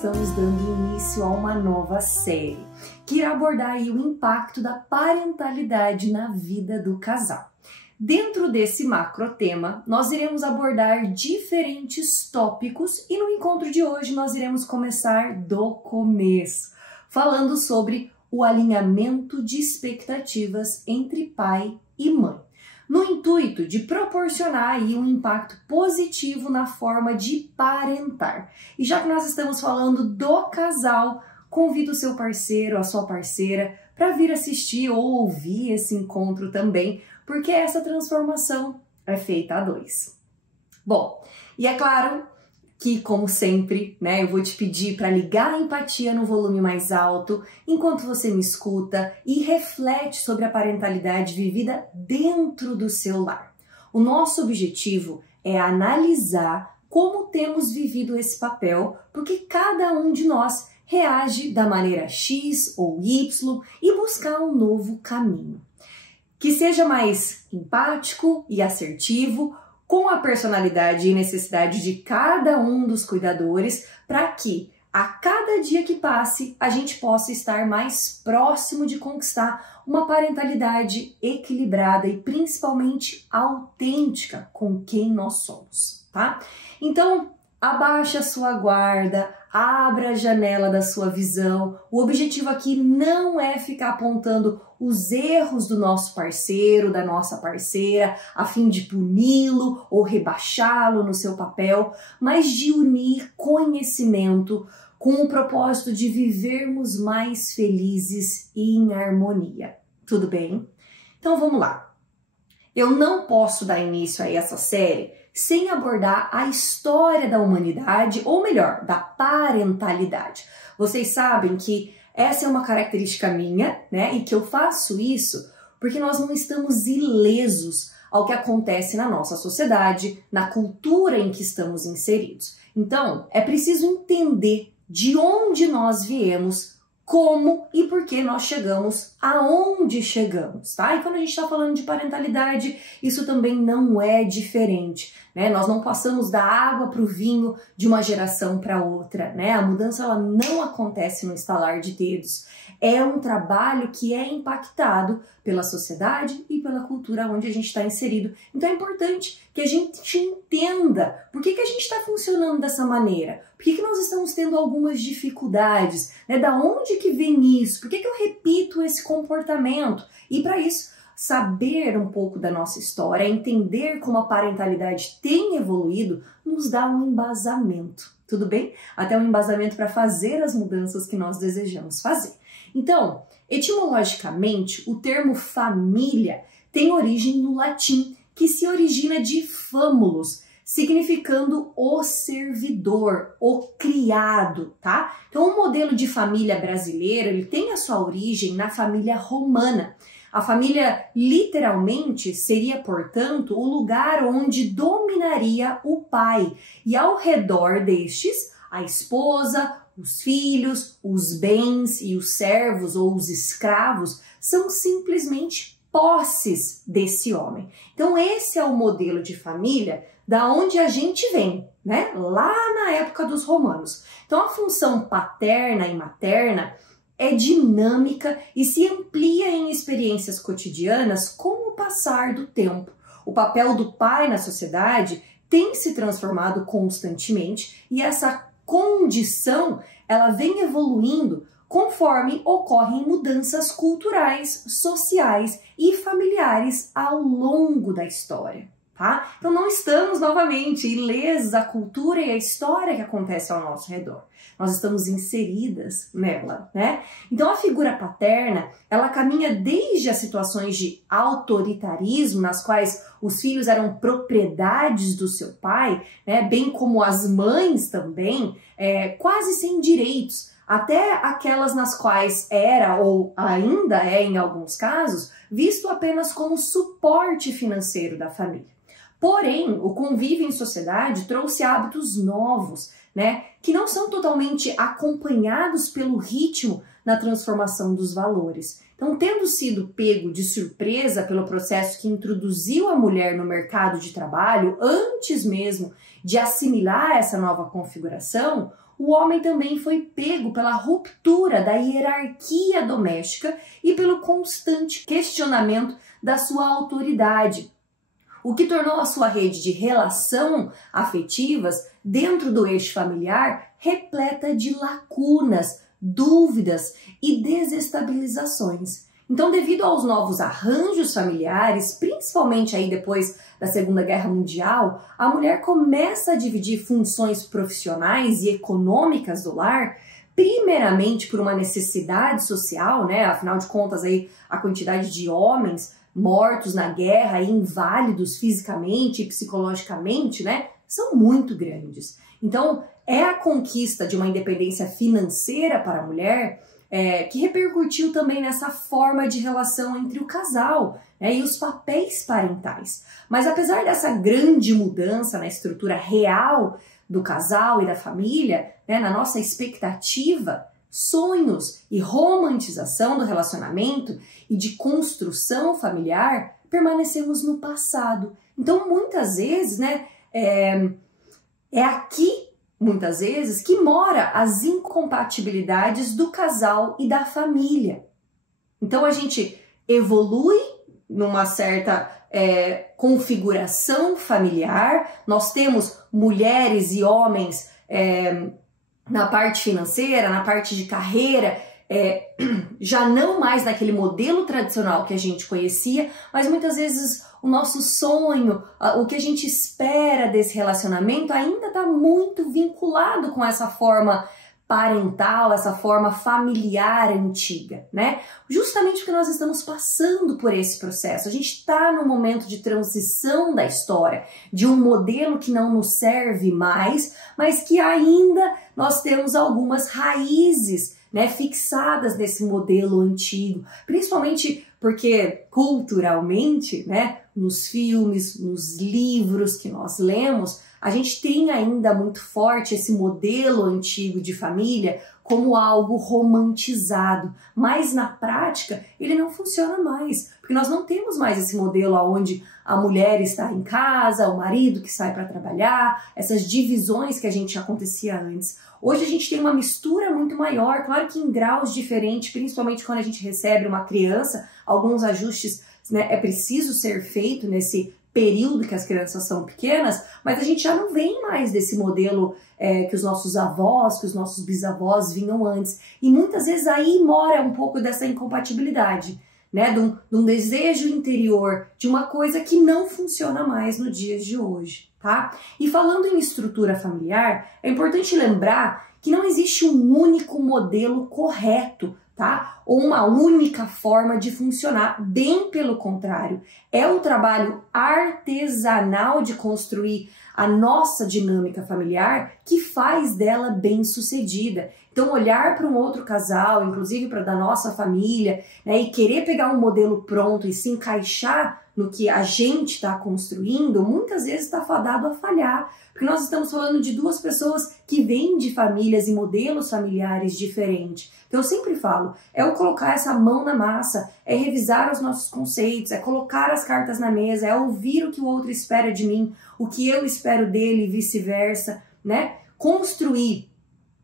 estamos dando início a uma nova série que irá abordar aí o impacto da parentalidade na vida do casal. Dentro desse macro tema, nós iremos abordar diferentes tópicos e no encontro de hoje nós iremos começar do começo, falando sobre o alinhamento de expectativas entre pai e mãe, no intuito de proporcionar aí um impacto positivo na forma de parentar. E já que nós estamos falando do casal, convido o seu parceiro, a sua parceira, para vir assistir ou ouvir esse encontro também, porque essa transformação é feita a dois. Bom, e é claro que, como sempre, eu vou te pedir para ligar a empatia no volume mais alto enquanto você me escuta e reflete sobre a parentalidade vivida dentro do seu lar. O nosso objetivo é analisar como temos vivido esse papel, porque cada um de nós reage da maneira X ou Y e buscar um novo caminho. Que seja mais empático e assertivo, com a personalidade e necessidade de cada um dos cuidadores, para que a cada dia que passe a gente possa estar mais próximo de conquistar uma parentalidade equilibrada e principalmente autêntica com quem nós somos, tá? Então, abaixe a sua guarda, abra a janela da sua visão. O objetivo aqui não é ficar apontando os erros do nosso parceiro, da nossa parceira, a fim de puni-lo ou rebaixá-lo no seu papel, mas de unir conhecimento com o propósito de vivermos mais felizes e em harmonia. Tudo bem? Então vamos lá. Eu não posso dar início a essa série sem abordar a história da humanidade, ou melhor, da parentalidade. Vocês sabem que essa é uma característica minha, e que eu faço isso porque nós não estamos ilesos ao que acontece na nossa sociedade, na cultura em que estamos inseridos. Então, é preciso entender de onde nós viemos, como e por que nós chegamos aonde chegamos, tá? E quando a gente está falando de parentalidade, isso também não é diferente, Nós não passamos da água para o vinho de uma geração para outra, A mudança ela não acontece no estalar de dedos. É um trabalho que é impactado pela sociedade e pela cultura onde a gente está inserido. Então é importante que a gente entenda por que a gente está funcionando dessa maneira, por que nós estamos tendo algumas dificuldades, Da onde que vem isso, por que eu repito esse comportamento? E para isso, saber um pouco da nossa história, entender como a parentalidade tem evoluído, nos dá um embasamento, tudo bem? Até um embasamento para fazer as mudanças que nós desejamos fazer. Então, etimologicamente, o termo família tem origem no latim, que se origina de famulus, significando o servidor, o criado, tá? Então, o modelo de família brasileiro, ele tem a sua origem na família romana. A família, literalmente, seria, portanto, o lugar onde dominaria o pai. E ao redor destes, a esposa, os filhos, os bens e os servos ou os escravos são simplesmente posses desse homem. Então, esse é o modelo de família da onde a gente vem, Lá na época dos romanos. Então, a função paterna e materna é dinâmica e se amplia em experiências cotidianas com o passar do tempo. O papel do pai na sociedade tem se transformado constantemente e essa condição ela vem evoluindo conforme ocorrem mudanças culturais, sociais e familiares ao longo da história. Tá? Então não estamos novamente ilesos à cultura e à história que acontece ao nosso redor. Nós estamos inseridas nela, Então a figura paterna, ela caminha desde as situações de autoritarismo, nas quais os filhos eram propriedades do seu pai, bem como as mães também, quase sem direitos, até aquelas nas quais era ou ainda é, em alguns casos, visto apenas como suporte financeiro da família. Porém, o convívio em sociedade trouxe hábitos novos, que não são totalmente acompanhados pelo ritmo na transformação dos valores. Então, tendo sido pego de surpresa pelo processo que introduziu a mulher no mercado de trabalho, antes mesmo de assimilar essa nova configuração, o homem também foi pego pela ruptura da hierarquia doméstica e pelo constante questionamento da sua autoridade, o que tornou a sua rede de relação afetivas dentro do eixo familiar repleta de lacunas, dúvidas e desestabilizações. Então, devido aos novos arranjos familiares, principalmente aí depois da Segunda Guerra Mundial, a mulher começa a dividir funções profissionais e econômicas do lar, primeiramente por uma necessidade social, né? Afinal de contas, aí a quantidade de homens mortos na guerra e inválidos fisicamente e psicologicamente, né, são muito grandes. Então, é a conquista de uma independência financeira para a mulher que repercutiu também nessa forma de relação entre o casal, né, e os papéis parentais. Mas apesar dessa grande mudança na estrutura real do casal e da família, né, na nossa expectativa, sonhos e romantização do relacionamento e de construção familiar, permanecemos no passado. Então, muitas vezes, né, é aqui, muitas vezes, que mora as incompatibilidades do casal e da família. Então, a gente evolui numa certa configuração familiar, nós temos mulheres e homens na parte financeira, na parte de carreira, já não mais naquele modelo tradicional que a gente conhecia, mas muitas vezes o nosso sonho, o que a gente espera desse relacionamento ainda está muito vinculado com essa forma parental, essa forma familiar antiga, né? Justamente porque nós estamos passando por esse processo. A gente está num momento de transição da história, de um modelo que não nos serve mais, mas que ainda nós temos algumas raízes, né, fixadas nesse modelo antigo, principalmente porque culturalmente, né, nos filmes, nos livros que nós lemos, a gente tem ainda muito forte esse modelo antigo de família como algo romantizado, mas na prática ele não funciona mais, porque nós não temos mais esse modelo onde a mulher está em casa, o marido que sai para trabalhar, essas divisões que a gente acontecia antes. Hoje a gente tem uma mistura muito maior, claro que em graus diferentes, principalmente quando a gente recebe uma criança, alguns ajustes, né, é preciso ser feito nesse período que as crianças são pequenas, mas a gente já não vem mais desse modelo que os nossos avós, que os nossos bisavós vinham antes. E muitas vezes aí mora um pouco dessa incompatibilidade, né? De um desejo interior, de uma coisa que não funciona mais no dia de hoje, tá? E falando em estrutura familiar, é importante lembrar que não existe um único modelo correto, tá? Ou uma única forma de funcionar, bem pelo contrário. É um trabalho artesanal de construir a nossa dinâmica familiar que faz dela bem-sucedida. Então, olhar para um outro casal, inclusive para da nossa família, né, e querer pegar um modelo pronto e se encaixar no que a gente está construindo, muitas vezes está fadado a falhar, porque nós estamos falando de duas pessoas que vêm de famílias e modelos familiares diferentes. Então eu sempre falo, é o colocar essa mão na massa, é revisar os nossos conceitos, é colocar as cartas na mesa, é ouvir o que o outro espera de mim, o que eu espero dele e vice-versa, né? Construir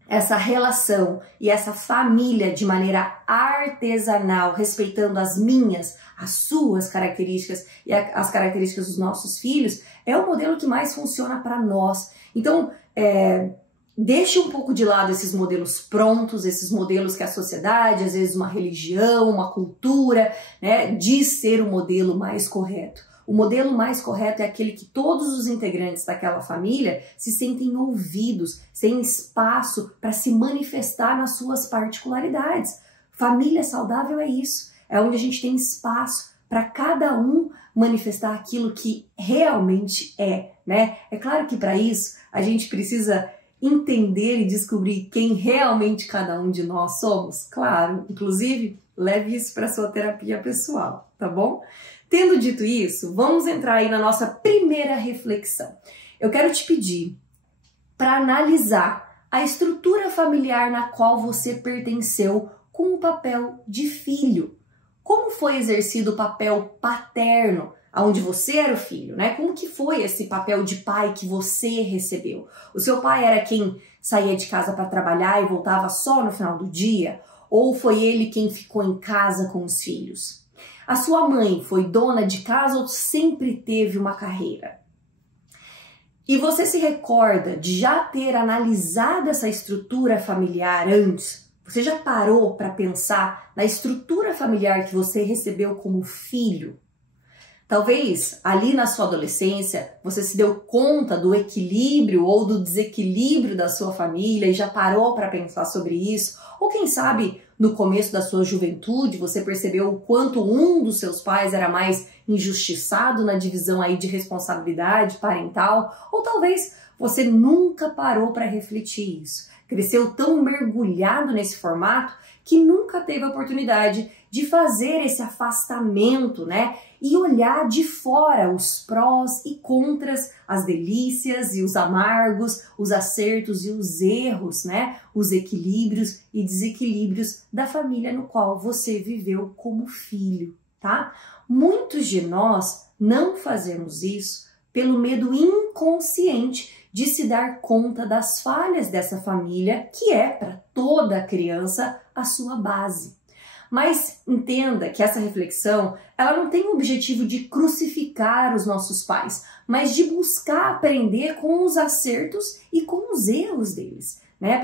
essa relação e essa família de maneira artesanal, respeitando as minhas, as suas características e as características dos nossos filhos, é o modelo que mais funciona para nós. Então, deixe um pouco de lado esses modelos prontos, esses modelos que a sociedade, às vezes uma religião, uma cultura, né, diz ser o modelo mais correto. O modelo mais correto é aquele que todos os integrantes daquela família se sentem ouvidos, têm espaço para se manifestar nas suas particularidades. Família saudável é isso, é onde a gente tem espaço para cada um manifestar aquilo que realmente é, né? É claro que para isso a gente precisa entender e descobrir quem realmente cada um de nós somos. Claro, inclusive, leve isso para sua terapia pessoal, tá bom? Tendo dito isso, vamos entrar aí na nossa primeira reflexão. Eu quero te pedir para analisar a estrutura familiar na qual você pertenceu com o papel de filho. Como foi exercido o papel paterno, onde você era o filho, né? Como que foi esse papel de pai que você recebeu? O seu pai era quem saía de casa para trabalhar e voltava só no final do dia? Ou foi ele quem ficou em casa com os filhos? A sua mãe foi dona de casa ou sempre teve uma carreira? E você se recorda de já ter analisado essa estrutura familiar antes? Você já parou para pensar na estrutura familiar que você recebeu como filho? Talvez ali na sua adolescência você se deu conta do equilíbrio ou do desequilíbrio da sua família e já parou para pensar sobre isso. Ou quem sabe no começo da sua juventude você percebeu o quanto um dos seus pais era mais injustiçado na divisão aí de responsabilidade parental. Ou talvez você nunca parou para refletir isso. Cresceu tão mergulhado nesse formato que nunca teve a oportunidade de fazer esse afastamento, né? E olhar de fora os prós e contras, as delícias e os amargos, os acertos e os erros, né? Os equilíbrios e desequilíbrios da família no qual você viveu como filho, tá? Muitos de nós não fazemos isso pelo medo inconsciente de se dar conta das falhas dessa família, que é, para toda criança, a sua base. Mas entenda que essa reflexão, ela não tem o objetivo de crucificar os nossos pais, mas de buscar aprender com os acertos e com os erros deles, né?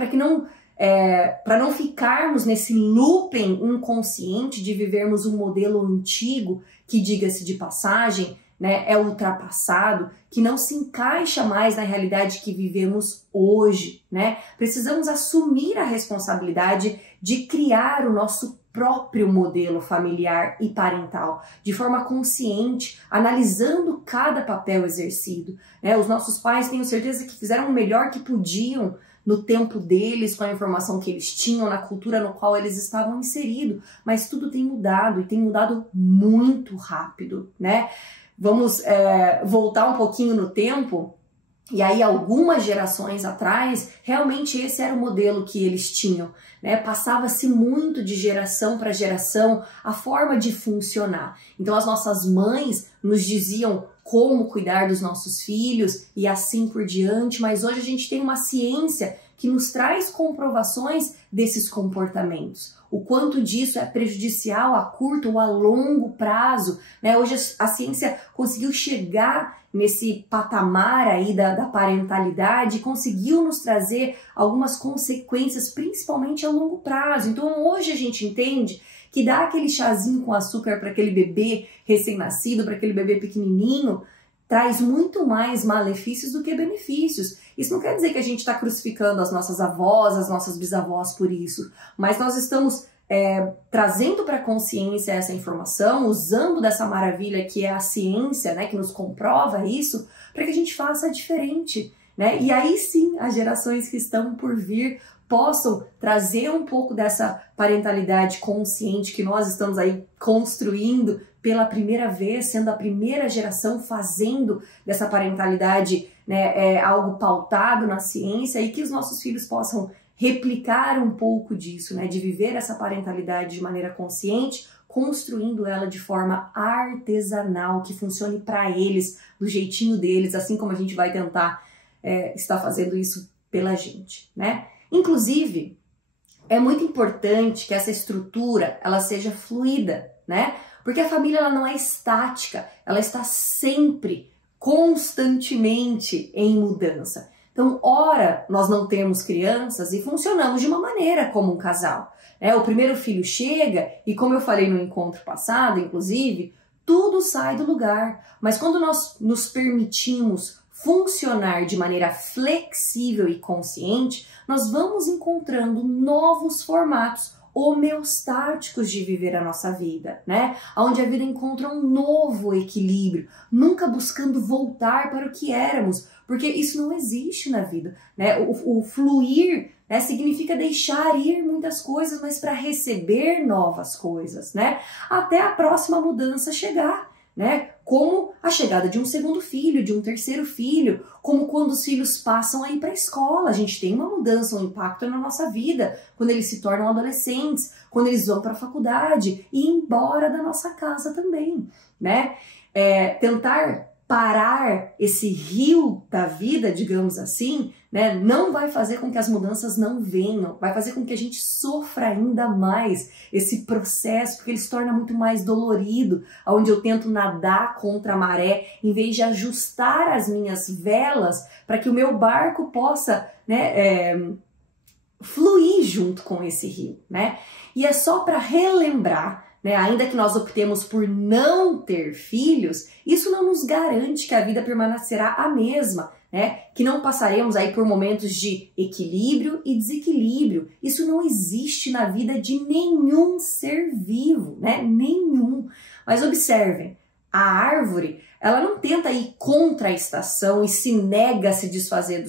Para não ficarmos nesse looping inconsciente de vivermos um modelo antigo que, diga-se de passagem, né, é ultrapassado, que não se encaixa mais na realidade que vivemos hoje, né? Precisamos assumir a responsabilidade de criar o nosso próprio modelo familiar e parental, de forma consciente, analisando cada papel exercido, né? Os nossos pais, tenho certeza que fizeram o melhor que podiam no tempo deles, com a informação que eles tinham, na cultura no qual eles estavam inseridos, mas tudo tem mudado e tem mudado muito rápido, né? Vamos voltar um pouquinho no tempo, e aí algumas gerações atrás, realmente esse era o modelo que eles tinham, né? Passava-se muito de geração para geração a forma de funcionar. Então as nossas mães nos diziam como cuidar dos nossos filhos e assim por diante, mas hoje a gente tem uma ciência que nos traz comprovações desses comportamentos. O quanto disso é prejudicial a curto ou a longo prazo, né? Hoje a ciência conseguiu chegar nesse patamar aí da parentalidade e conseguiu nos trazer algumas consequências, principalmente a longo prazo. Então hoje a gente entende que dar aquele chazinho com açúcar para aquele bebê recém-nascido, para aquele bebê pequenininho, traz muito mais malefícios do que benefícios. Isso não quer dizer que a gente está crucificando as nossas avós, as nossas bisavós por isso, mas nós estamos trazendo para a consciência essa informação, usando dessa maravilha que é a ciência, né, que nos comprova isso, para que a gente faça diferente, né? E aí sim, as gerações que estão por vir possam trazer um pouco dessa parentalidade consciente que nós estamos aí construindo pela primeira vez, sendo a primeira geração fazendo dessa parentalidade, né, algo pautado na ciência, e que os nossos filhos possam replicar um pouco disso, né, de viver essa parentalidade de maneira consciente, construindo ela de forma artesanal, que funcione para eles, do jeitinho deles, assim como a gente vai tentar estar fazendo isso pela gente, né? Inclusive, é muito importante que essa estrutura ela seja fluida, né? Porque a família ela não é estática, ela está sempre, constantemente em mudança. Então, ora, nós não temos crianças e funcionamos de uma maneira como um casal, né? O primeiro filho chega e, como eu falei no encontro passado, inclusive, tudo sai do lugar. Mas quando nós nos permitimos funcionar de maneira flexível e consciente, nós vamos encontrando novos formatos homeostáticos de viver a nossa vida, né? Onde a vida encontra um novo equilíbrio, nunca buscando voltar para o que éramos, porque isso não existe na vida, né? O fluir, né, significa deixar ir muitas coisas, mas para receber novas coisas, né? Até a próxima mudança chegar, né? Como a chegada de um segundo filho, de um terceiro filho, como quando os filhos passam a ir para a escola, a gente tem uma mudança, um impacto na nossa vida, quando eles se tornam adolescentes, quando eles vão para a faculdade e ir embora da nossa casa também, né? Tentar parar esse rio da vida, digamos assim, né, não vai fazer com que as mudanças não venham, vai fazer com que a gente sofra ainda mais esse processo, porque ele se torna muito mais dolorido, onde eu tento nadar contra a maré, em vez de ajustar as minhas velas para que o meu barco possa, né, fluir junto com esse rio, né? E é só para relembrar, né, ainda que nós optemos por não ter filhos, isso não nos garante que a vida permanecerá a mesma, né? Que não passaremos aí por momentos de equilíbrio e desequilíbrio. Isso não existe na vida de nenhum ser vivo, né? Nenhum. Mas observem, a árvore, ela não tenta ir contra a estação e se nega a se desfazer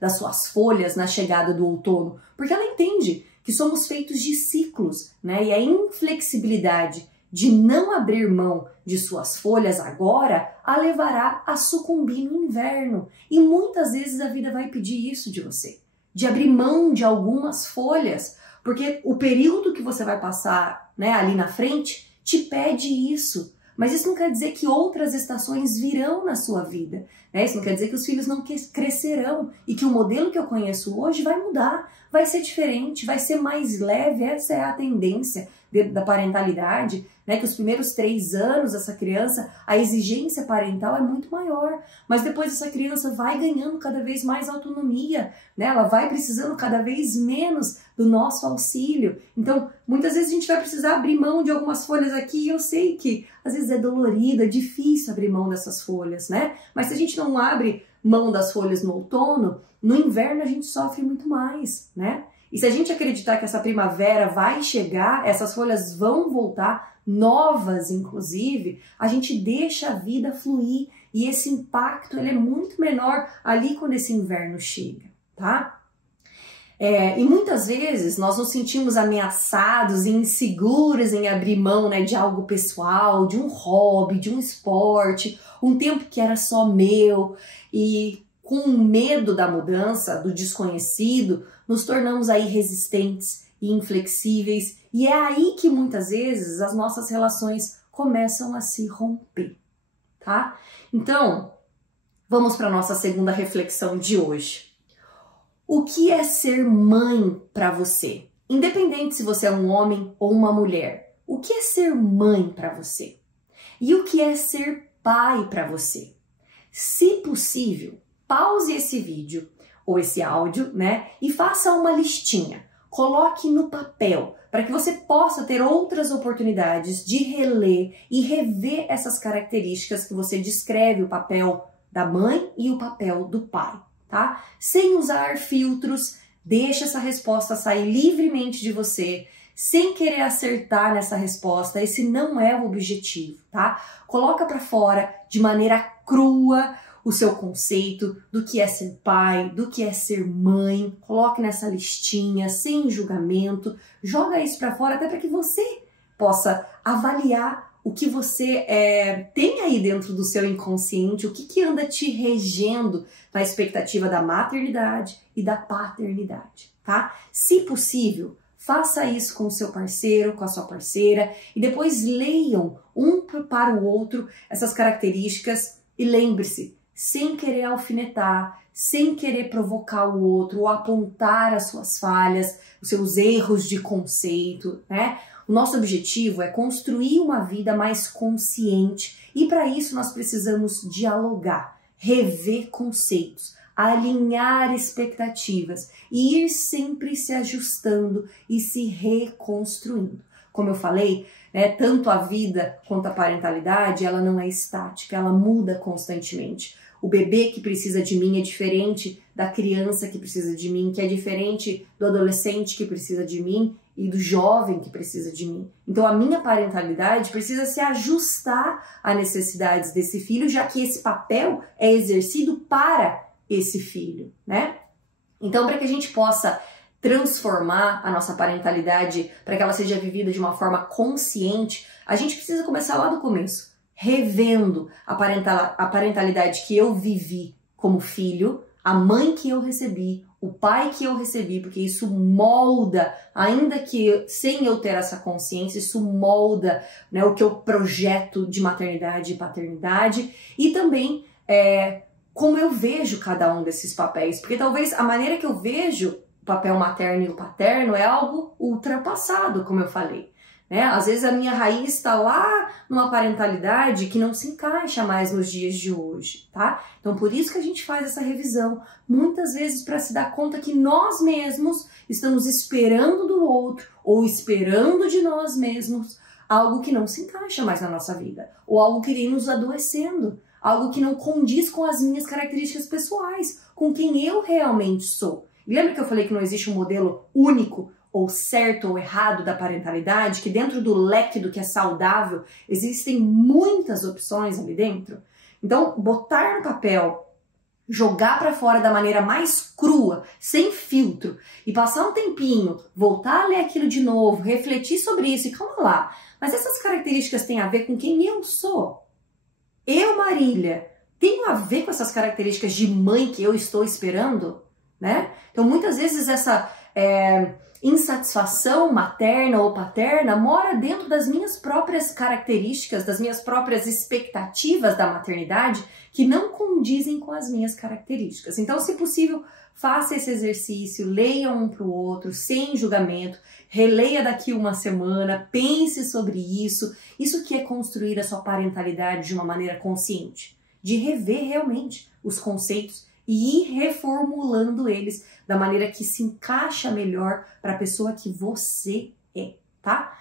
das suas folhas na chegada do outono, porque ela entende que somos feitos de ciclos, né? E a inflexibilidade de não abrir mão de suas folhas agora a levará a sucumbir no inverno. E muitas vezes a vida vai pedir isso de você, de abrir mão de algumas folhas, porque o período que você vai passar, né, ali na frente te pede isso. Mas isso não quer dizer que outras estações virão na sua vida, né? Isso não quer dizer que os filhos não crescerão e que o modelo que eu conheço hoje vai mudar, vai ser diferente, vai ser mais leve. Essa é a tendência da parentalidade, né? Que os primeiros 3 anos dessa criança, a exigência parental é muito maior, mas depois essa criança vai ganhando cada vez mais autonomia, né? Ela vai precisando cada vez menos do nosso auxílio. Então, muitas vezes a gente vai precisar abrir mão de algumas folhas aqui, e eu sei que às vezes é dolorido, é difícil abrir mão dessas folhas, né? Mas se a gente não abre mão das folhas no outono, no inverno a gente sofre muito mais, né? E se a gente acreditar que essa primavera vai chegar, essas folhas vão voltar, novas inclusive, a gente deixa a vida fluir e esse impacto ele é muito menor ali quando esse inverno chega, tá? E muitas vezes nós nos sentimos ameaçados e inseguros em abrir mão, né, de algo pessoal, de um hobby, de um esporte, um tempo que era só meu, e com medo da mudança, do desconhecido, nos tornamos aí resistentes e inflexíveis, e é aí que muitas vezes as nossas relações começam a se romper, tá? Então, vamos para a nossa segunda reflexão de hoje. O que é ser mãe para você? Independente se você é um homem ou uma mulher, o que é ser mãe para você? E o que é ser pai para você? Se possível, pause esse vídeo ou esse áudio, né, e faça uma listinha. Coloque no papel para que você possa ter outras oportunidades de reler e rever essas características que você descreve, o papel da mãe e o papel do pai. Tá? Sem usar filtros, deixa essa resposta sair livremente de você, sem querer acertar nessa resposta. Esse não é o objetivo, tá? Coloca para fora de maneira crua o seu conceito do que é ser pai, do que é ser mãe. Coloque nessa listinha, sem julgamento, joga isso para fora até para que você possa avaliar o que você tem aí dentro do seu inconsciente, o que anda te regendo na expectativa da maternidade e da paternidade, tá? Se possível, faça isso com o seu parceiro, com a sua parceira, e depois leiam um para o outro essas características e lembre-se, sem querer alfinetar, sem querer provocar o outro ou apontar as suas falhas, os seus erros de conceito, né? O nosso objetivo é construir uma vida mais consciente e para isso nós precisamos dialogar, rever conceitos, alinhar expectativas e ir sempre se ajustando e se reconstruindo. Como eu falei, né, tanto a vida quanto a parentalidade, ela não é estática, ela muda constantemente. O bebê que precisa de mim é diferente da criança que precisa de mim, que é diferente do adolescente que precisa de mim e do jovem que precisa de mim. Então a minha parentalidade precisa se ajustar às necessidades desse filho, já que esse papel é exercido para esse filho, né? Então, para que a gente possa transformar a nossa parentalidade, para que ela seja vivida de uma forma consciente, a gente precisa começar lá do começo, revendo a parentalidade que eu vivi como filho, a mãe que eu recebi, o pai que eu recebi, porque isso molda, ainda que sem eu ter essa consciência, isso molda, né, o que eu projeto de maternidade e paternidade, e também como eu vejo cada um desses papéis, porque talvez a maneira que eu vejo o papel materno e o paterno é algo ultrapassado, como eu falei, né? Às vezes a minha raiz está lá numa parentalidade que não se encaixa mais nos dias de hoje, tá? Então por isso que a gente faz essa revisão, muitas vezes para se dar conta que nós mesmos estamos esperando do outro ou esperando de nós mesmos algo que não se encaixa mais na nossa vida, ou algo que vem nos adoecendo, algo que não condiz com as minhas características pessoais, com quem eu realmente sou. Lembra que eu falei que não existe um modelo único, ou certo ou errado da parentalidade, que dentro do leque do que é saudável, existem muitas opções ali dentro? Então, botar no papel, jogar para fora da maneira mais crua, sem filtro, e passar um tempinho, voltar a ler aquilo de novo, refletir sobre isso, e calma lá, mas essas características têm a ver com quem eu sou? Eu, Marília, tenho a ver com essas características de mãe que eu estou esperando, né? Então, muitas vezes essa insatisfação materna ou paterna mora dentro das minhas próprias características, das minhas próprias expectativas da maternidade que não condizem com as minhas características. Então, se possível, faça esse exercício, leia um para o outro, sem julgamento, releia daqui uma semana, pense sobre isso. Isso que é construir a sua parentalidade de uma maneira consciente, de rever realmente os conceitos e ir reformulando eles da maneira que se encaixa melhor para a pessoa que você é, tá?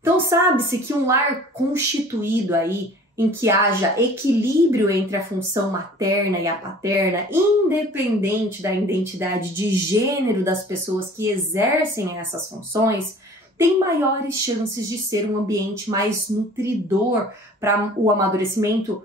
Então sabe-se que um lar constituído aí, em que haja equilíbrio entre a função materna e a paterna, independente da identidade de gênero das pessoas que exercem essas funções, tem maiores chances de ser um ambiente mais nutridor para o amadurecimento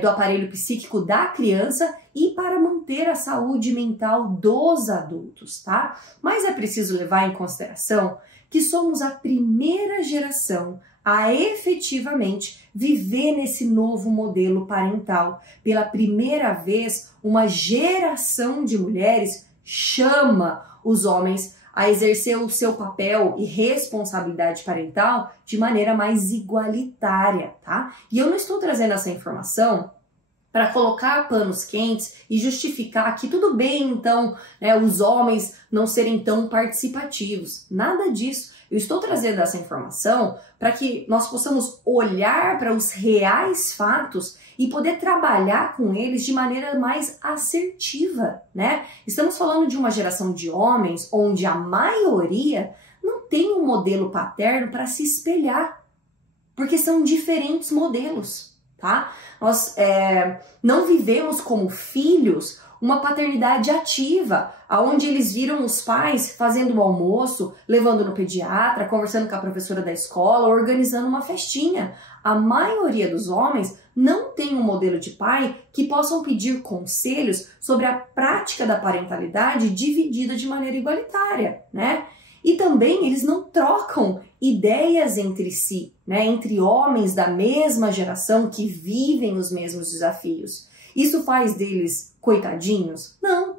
do aparelho psíquico da criança e para manter a saúde mental dos adultos, tá? Mas é preciso levar em consideração que somos a primeira geração a efetivamente viver nesse novo modelo parental. Pela primeira vez, uma geração de mulheres chama os homens a exercer o seu papel e responsabilidade parental de maneira mais igualitária, tá? E eu não estou trazendo essa informação para colocar panos quentes e justificar que tudo bem, então, né, os homens não serem tão participativos. Nada disso. Eu estou trazendo essa informação para que nós possamos olhar para os reais fatos e poder trabalhar com eles de maneira mais assertiva, né? Estamos falando de uma geração de homens onde a maioria não tem um modelo paterno para se espelhar, porque são diferentes modelos, tá? Nós não vivemos como filhos uma paternidade ativa, onde eles viram os pais fazendo o almoço, levando no pediatra, conversando com a professora da escola, organizando uma festinha. A maioria dos homens não tem um modelo de pai que possam pedir conselhos sobre a prática da parentalidade dividida de maneira igualitária, né? E também eles não trocam ideias entre si, né? Entre homens da mesma geração que vivem os mesmos desafios. Isso faz deles coitadinhos? Não,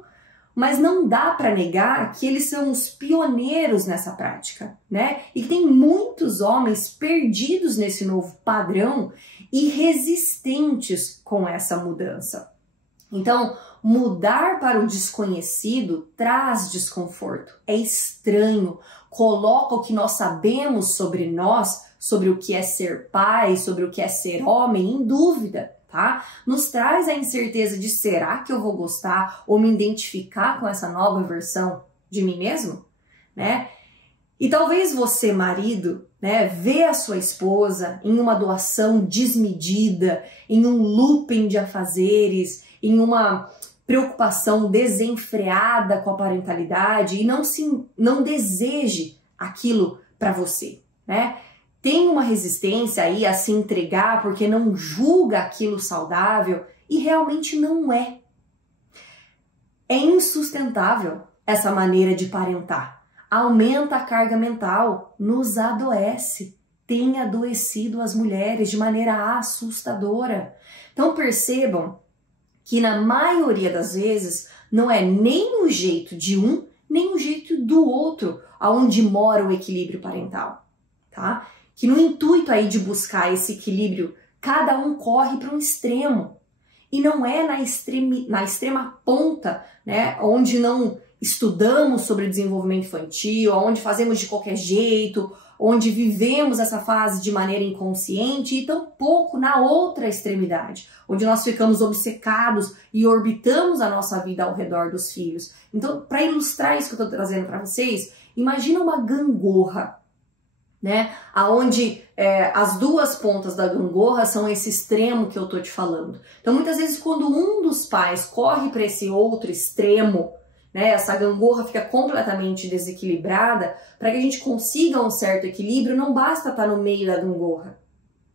mas não dá para negar que eles são os pioneiros nessa prática, né? E tem muitos homens perdidos nesse novo padrão e resistentes com essa mudança. Então, mudar para o desconhecido traz desconforto, é estranho, coloca o que nós sabemos sobre nós, sobre o que é ser pai, sobre o que é ser homem, em dúvida. Tá? Nos traz a incerteza de será que eu vou gostar ou me identificar com essa nova versão de mim mesmo, né? E talvez você, marido, né, vê a sua esposa em uma doação desmedida, em um looping de afazeres, em uma preocupação desenfreada com a parentalidade e não deseje aquilo para você, né? Tem uma resistência aí a se entregar porque não julga aquilo saudável e realmente não é. É insustentável essa maneira de parentar. Aumenta a carga mental, nos adoece, tem adoecido as mulheres de maneira assustadora. Então percebam que na maioria das vezes não é nem o jeito de um, nem o jeito do outro aonde mora o equilíbrio parental, tá? Que no intuito aí de buscar esse equilíbrio, cada um corre para um extremo. E não é na extrema ponta, né, onde não estudamos sobre desenvolvimento infantil, onde fazemos de qualquer jeito, onde vivemos essa fase de maneira inconsciente, e tampouco na outra extremidade, onde nós ficamos obcecados e orbitamos a nossa vida ao redor dos filhos. Então, para ilustrar isso que eu estou trazendo para vocês, imagina uma gangorra, né? Aonde as duas pontas da gangorra são esse extremo que eu estou te falando. Então, muitas vezes, quando um dos pais corre para esse outro extremo, né, essa gangorra fica completamente desequilibrada. Para que a gente consiga um certo equilíbrio, não basta estar no meio da gangorra.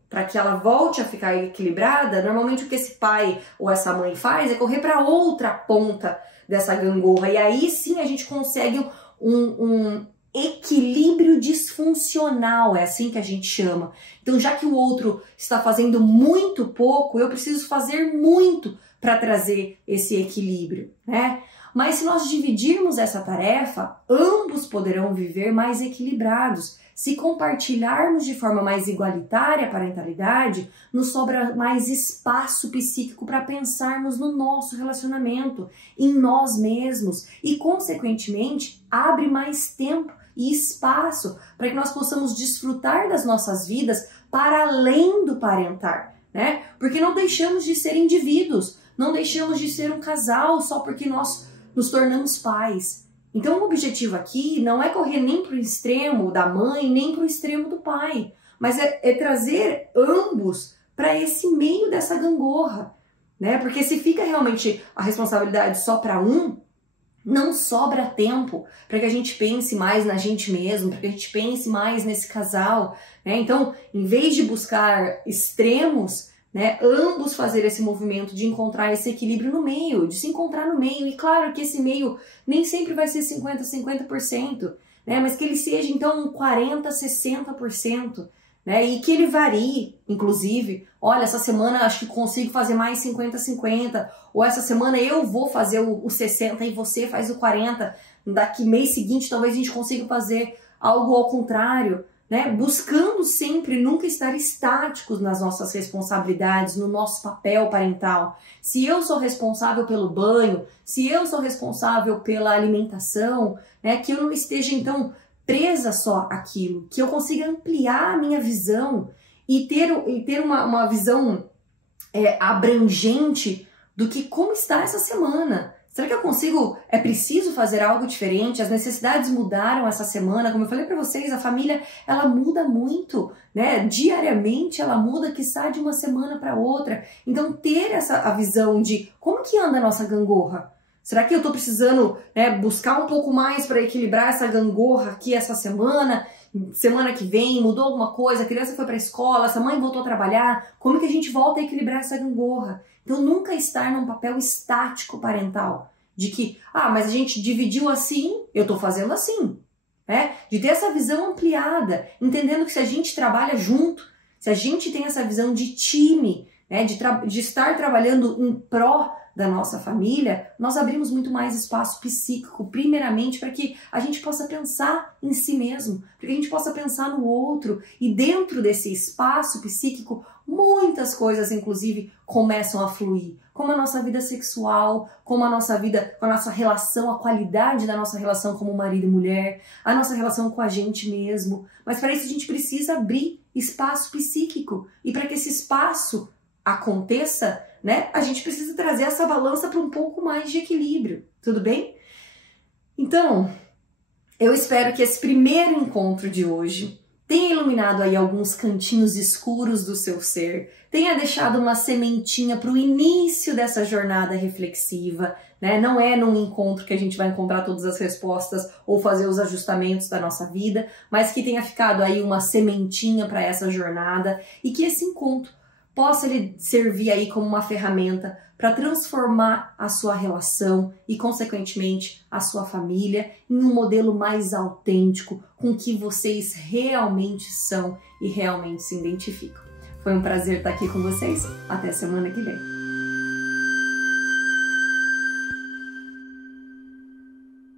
Para que ela volte a ficar equilibrada, normalmente o que esse pai ou essa mãe faz é correr para outra ponta dessa gangorra. E aí sim a gente consegue um equilíbrio disfuncional, é assim que a gente chama. Então, já que o outro está fazendo muito pouco, eu preciso fazer muito para trazer esse equilíbrio, né? Mas se nós dividirmos essa tarefa, ambos poderão viver mais equilibrados. Se compartilharmos de forma mais igualitária a parentalidade, nos sobra mais espaço psíquico para pensarmos no nosso relacionamento, em nós mesmos e, consequentemente, abre mais tempo e espaço para que nós possamos desfrutar das nossas vidas para além do parentar, né? Porque não deixamos de ser indivíduos, não deixamos de ser um casal só porque nós nos tornamos pais. Então o objetivo aqui não é correr nem para o extremo da mãe, nem para o extremo do pai, mas é trazer ambos para esse meio dessa gangorra, né? Porque se fica realmente a responsabilidade só para um, não sobra tempo para que a gente pense mais na gente mesmo, para que a gente pense mais nesse casal, né? Então, em vez de buscar extremos, né, ambos fazer esse movimento de encontrar esse equilíbrio no meio, de se encontrar no meio. E claro que esse meio nem sempre vai ser 50%, né, mas que ele seja então 40%, 60%, né, e que ele varie, inclusive. Olha, essa semana acho que consigo fazer mais 50-50, ou essa semana eu vou fazer o 60% e você faz o 40%, daqui mês seguinte talvez a gente consiga fazer algo ao contrário, né? Buscando sempre nunca estar estáticos nas nossas responsabilidades, no nosso papel parental. Se eu sou responsável pelo banho, se eu sou responsável pela alimentação, né, que eu não esteja então presa só àquilo, que eu consiga ampliar a minha visão e ter uma visão abrangente do que como está essa semana. Será que eu consigo? É preciso fazer algo diferente? As necessidades mudaram essa semana. Como eu falei para vocês, a família ela muda muito, né? Diariamente ela muda, quiçá de uma semana para outra. Então ter a visão de como que anda a nossa gangorra? Será que eu estou precisando, né, buscar um pouco mais para equilibrar essa gangorra aqui essa semana? Semana que vem mudou alguma coisa, a criança foi para a escola, essa mãe voltou a trabalhar, como que a gente volta a equilibrar essa gangorra? Então nunca estar num papel estático parental, de que, mas a gente dividiu assim, eu estou fazendo assim, né? De ter essa visão ampliada, entendendo que se a gente trabalha junto, se a gente tem essa visão de time, né, de estar trabalhando em pró da nossa família, nós abrimos muito mais espaço psíquico, primeiramente para que a gente possa pensar em si mesmo, para que a gente possa pensar no outro, e dentro desse espaço psíquico, muitas coisas, inclusive, começam a fluir, como a nossa vida sexual, como a nossa vida, com a nossa relação, a qualidade da nossa relação como marido e mulher, a nossa relação com a gente mesmo. Mas para isso a gente precisa abrir espaço psíquico, e para que esse espaço aconteça, né, a gente precisa trazer essa balança para um pouco mais de equilíbrio, tudo bem? Então, eu espero que esse primeiro encontro de hoje tenha iluminado aí alguns cantinhos escuros do seu ser, tenha deixado uma sementinha para o início dessa jornada reflexiva, né? Não é num encontro que a gente vai encontrar todas as respostas ou fazer os ajustamentos da nossa vida, mas que tenha ficado aí uma sementinha para essa jornada, e que esse encontro possa lhe servir aí como uma ferramenta para transformar a sua relação e, consequentemente, a sua família em um modelo mais autêntico, com que vocês realmente são e realmente se identificam. Foi um prazer estar aqui com vocês. Até semana que vem.